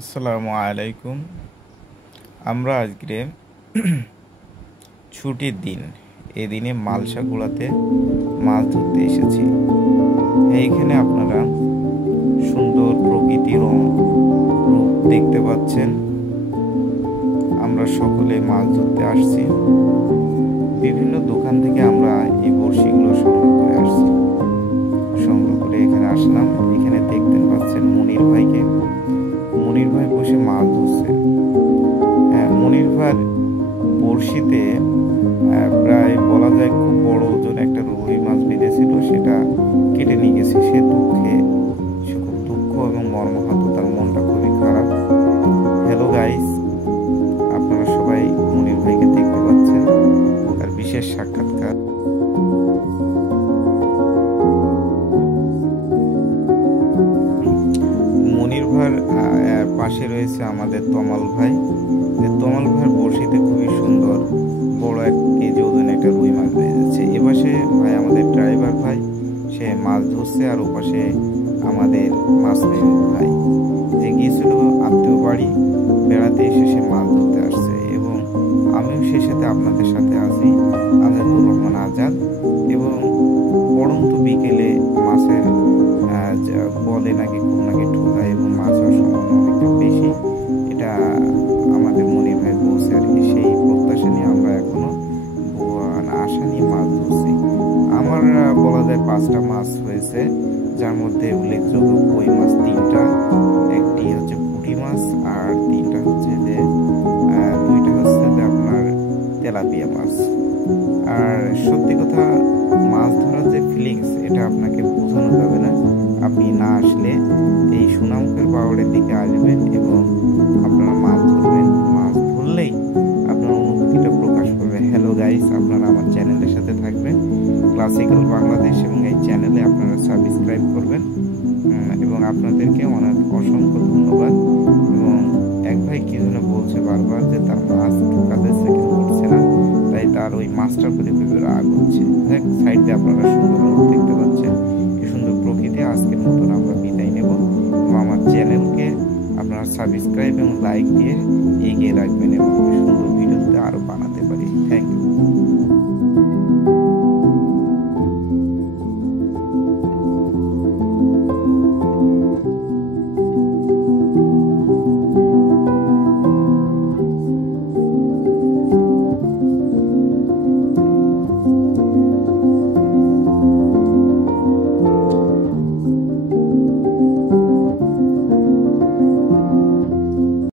আসসালামু আলাইকুম। আমরা আজকে ছুটির দিন, এই দিনে মালসাগুড়াতে মাছ ধরতে এসেছি। এইখানে আপনারা সুন্দর প্রকৃতির রূপ দেখতে পাচ্ছেন। আমরা সকলে মাছ ধরতে আসছি। বিভিন্ন দোকান থেকে আমরা এই বড়শিগুলো সংগ্রহ করে আসছি। সংগ্রহ করে এখানে আসলাম। এখানে দেখতে পাচ্ছেন মনির ভাইকে। মনির ভাই বসে মাছ ধরছে। মনির ভাই বড়শিতে প্রায় বলা যায় খুব বড় ওজন একটা রুই মাছ বেঁধেছিল, সেটা কেটে নিয়ে গেছে। সে খুব দুঃখ এবং মর্মাহত, তার মনটা খুবই খারাপ। হ্যালো গাইস, আপনারা সবাই মনির ভাইকে দেখতে পাচ্ছেন, তার বিশেষ সাক্ষাৎকার। মনির ভাইয়ের পাশে রয়েছে আমাদের তমাল ভাই। তমাল ভাইয়ের বড়শিতে খুবই সুন্দর বড় 1 কেজি ওজন একটা রুই মাছ বেঁধেছে। এপাশে ভাই আমাদের ড্রাইভার ভাই, সে মাছ ধরছে। আর ওপাশে আমাদের মাছ প্রেমিক ভাই, যে গিয়েছিল আত্মীয় বাড়ি বেড়াতে, এসে সে মাছ ধরতে আসছে। এবং আমিও সে সাথে আপনাদের সাথে আছি, আজাদুর রহমান আজাদ। এবং পড়ন্ত বিকেলে মাছের বলে নাকি খুব নাকি ঠোকায় এবং মাছ হওয়ার সম্ভাবনা অনেকটা বেশি, এটা আমাদের মনির ভাই বলছে আর কি। সেই প্রত্যাশা নিয়ে আমরা এখনো আশা নিয়ে মাছ ধরছি। আমার বলা যায় 5টা মাছ হয়েছে, যার মধ্যে উল্লেখযোগ্য কই মাছ 3টা, একটি হচ্ছে পুঁটি মাছ, আর 3টা হচ্ছে যে 2টা হচ্ছে যে আপনার তেলাপিয়া মাছ। আর সত্যি কথা, মাছ ধরার যে ফিলিংস, এটা আপনাকে বোঝানো যাবে না। আপনি না আসলে এই সুনামুখের পাহাড়ের দিকে আসবেন এবং আপনারা মাছ ধরবেন। মাছ ধরলেই আপনার অনুভূতিটা প্রকাশ করবে। হ্যালো গাইস, আপনারা আমার চ্যানেলের সাথে থাকবেন, ক্লাসিক্যাল বাংলাদেশ, এবং এই চ্যানেলে আপনারা সাবস্ক্রাইব করবেন। এবং আপনাদেরকে অনেক অসংখ্য ধন্যবাদ। এবং এক ভাই কি জন্য বলছে বারবার যে তার মাছ ঢোকাতেছে কিন্তু উঠছে না, তাই তার ওই মাছটার প্রতি খুবই রাগ হচ্ছে। সাইডে আপনারা সুন্দর রূপ দেখতে পাচ্ছেন, এই সুন্দর প্রকৃতি। আজকের মতন আমরা বিদায় নেব, এবং আমার চ্যানেলকে আপনারা সাবস্ক্রাইব এবং লাইক দিয়ে এগিয়ে রাখবেন, এবং সুন্দর ভিডিও আরো বানাতে পারি। Thank you.